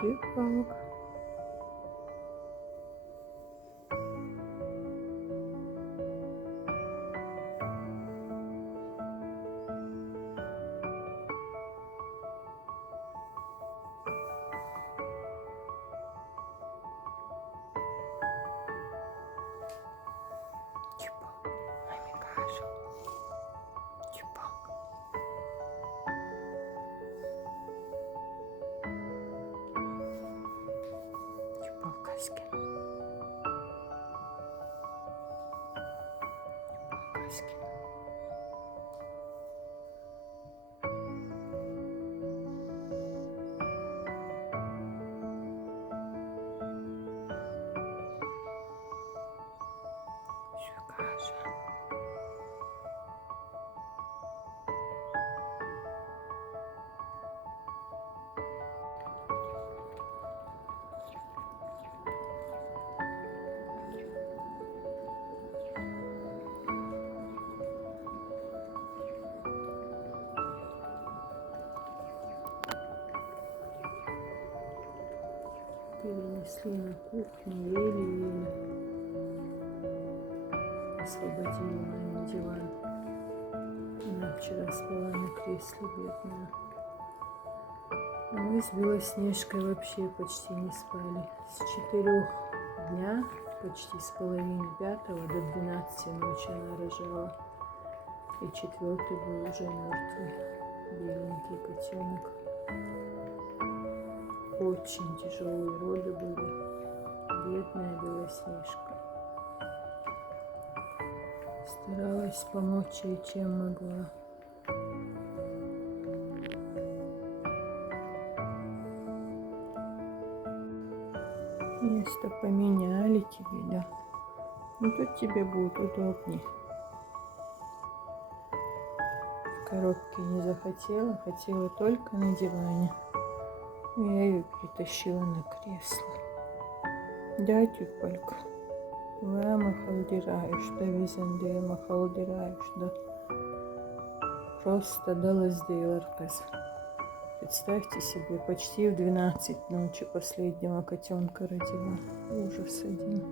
Тюпок. Тюпок. Маме кашу. Тюпок. Тюпокаски. Тюпокаски. Каша. Перенесли на кухню, еле-еле освободили маме диван. Она вчера спала на кресле, бедная. А мы с Белоснежкой вообще почти не спали. С 4 дня, почти с половины 5 до 12 ночи она рожала. И 4-й был уже мертвый, беленький котенок. Очень тяжелые роды были. Бедная Белоснежка. Старалась помочь ей, чем могла. Место поменяли тебе, да? Ну тут тебе будет удобнее. В коробке не захотела, хотела только на диване. Я ее перетащила на кресло. Да, Тюпалька? Вы махалдираешь, да, визенде махалдираешь, да? Просто далась дейларкас. Представьте себе, почти в 12 ночи последнего котенка родила. Ужас один.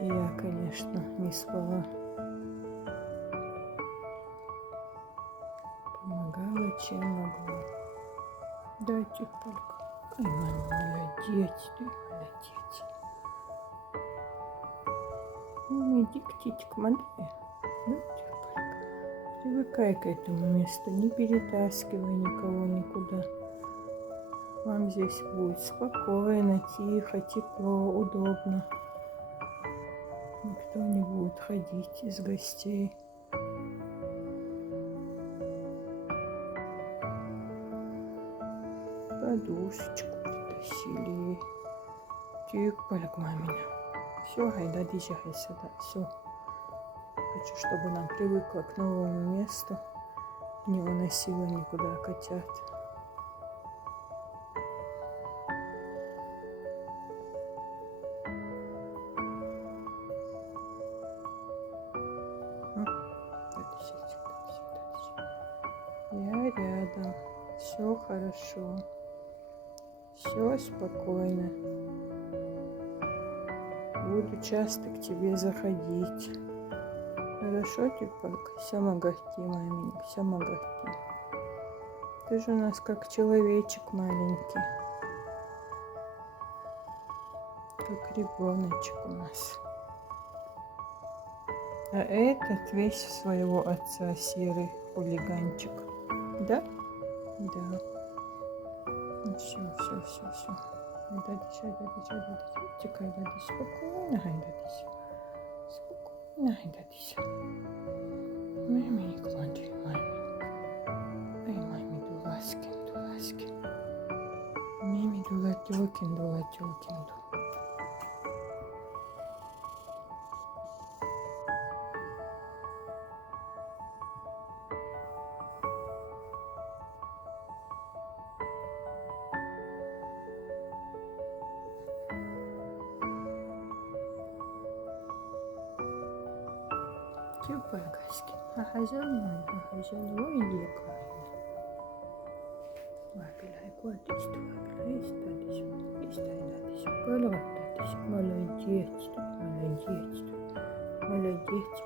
И я, конечно, не спала. Помогала, чем могла. Да, Тюпалька. Ай, мама, молодец, ты молодец. Ну, иди к тетке Мадае. Да, Тюпалька. Привыкай к этому месту, не перетаскивай никого никуда. Вам здесь будет спокойно, тихо, тепло, удобно. Никто не будет ходить из гостей. Подушечку притащили ей. Тюпальк, мамина. Все, айда, дичай сюда, все. Хочу, чтобы она привыкла к новому месту, не выносила никуда котят. Я рядом, все хорошо, все спокойно. Буду часто к тебе заходить. Хорошо, Тюпалька? Все магахти, маменька, все магахти. Ты же у нас как человечек маленький. Как ребеночек у нас. А этот весь своего отца серый хулиганчик. Да? Да. Ну все. Айда дичай. Тихо, айда дичай. Спокойно, айда дичай. Спокойно, айда дичай. Мамик, мамик. Ай, маме, дуласкин. Маме, дулатёкин. Тюпалькаски. Ахажал, ой, дикая. Вапилай, Хватись, твоя, есть, молодец, молодец,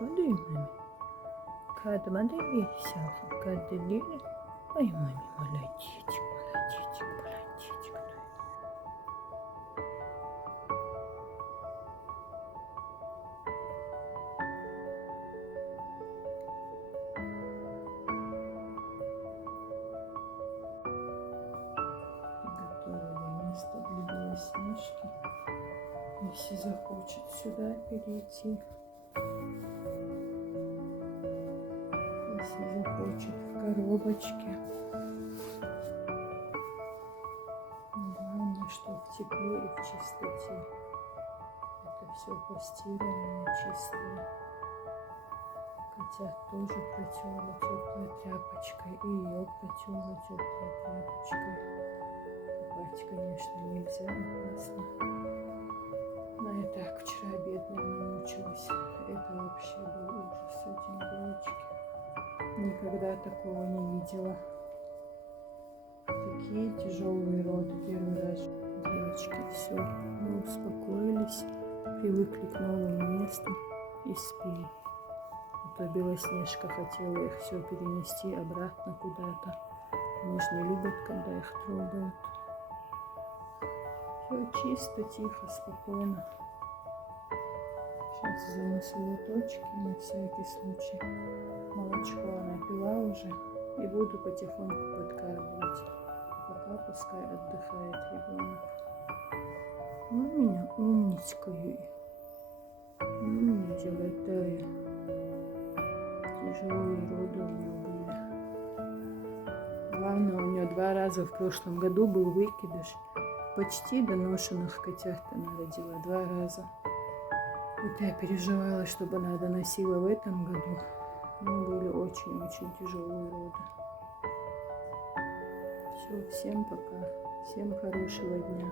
маме. Когда маме весело, когда лили, ой, маме, молодец. Готовили место для белоснежки. Если захочет сюда перейти, если захочет в коробочке. Главное, что в тепле и в чистоте. Это все постиранное, чистое. Котят тоже протерла теплой тряпочкой, и ее протерла теплой тряпочкой. Купать, конечно, нельзя, опасно. Но я так вчера бедная намучилась. Это вообще был ужас, эти иголочки. Никогда такого не видела. Такие тяжелые роды первый раз. Девочки, все, мы успокоились, привыкли к новому месту и спим. А то Белоснежка хотела их все перенести обратно куда-то. Они же не любят, когда их трогают. Все чисто, тихо, спокойно. Сейчас занесу лоточки на всякий случай. Молочко она пила уже. И буду потихоньку подкармливать. Пока пускай отдыхает ребенок. Ну, у меня умничка. У меня золотая. Тяжелые роды у нее были. Главное, у нее 2 раза в прошлом году был выкидыш. Почти доношенных котят она родила 2 раза. Вот я переживала, чтобы она доносила в этом году. Но были очень-очень тяжелые роды. Все, всем пока. Всем хорошего дня.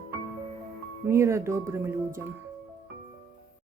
Мира добрым людям.